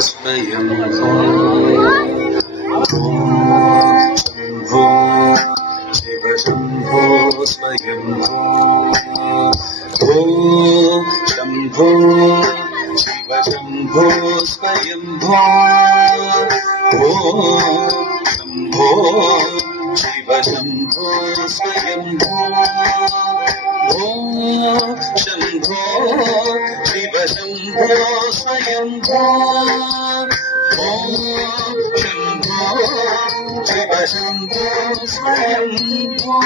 स्वयंभो शम्भो शिव शम्भो स्वयंभो शम्भो शिव शम्भो स्वयंभो शम्भो शिव शम्भो स्वयंभो शम्भो शिव शम्भो स्वयंभो शम्भो शिव शम्भो स्वयंभो शम्भो शिव शम्भो स्वयंभो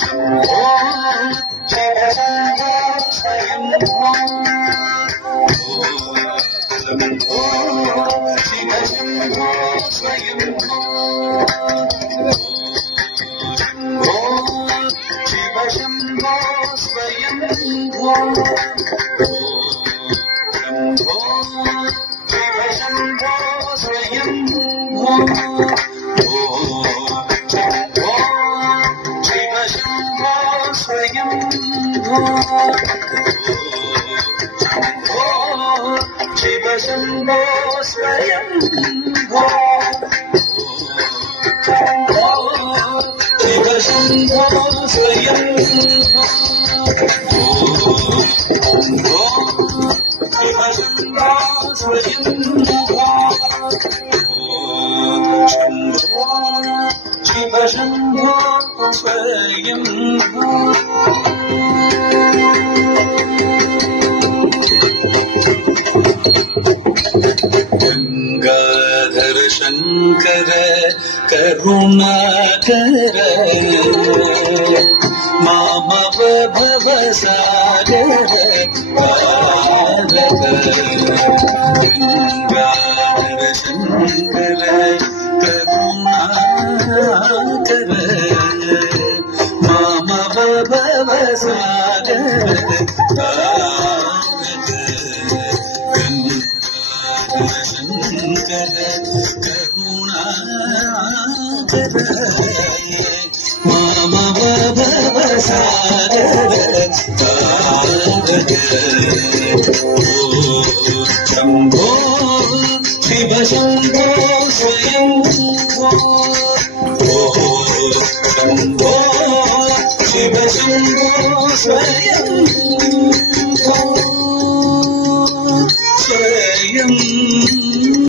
शम्भो शिव शम्भो स्वयंभो शम्भो स्वयंभो शम्भो शिव शम्भो स्वयंभो शम्भो शिव शम्भो स्वयंभो शम्भो शिव शम्भो स्वयंभो शम्भो शिव शम्भो स्वयंभो शिव शम्भो स्वयंभो शम्भो शिव शम्भो स्वयंभो गंगाधर शंकर करुणाकर मामव भवसागर पारक गंगाधर शंकर करुणाकर मामव भवसागर पारक शंकर करुणाकर मामव भवसागर तारक शम्भो शिव शम्भो स्वयंभो शम्भो शिव शम्भो स्वयंभो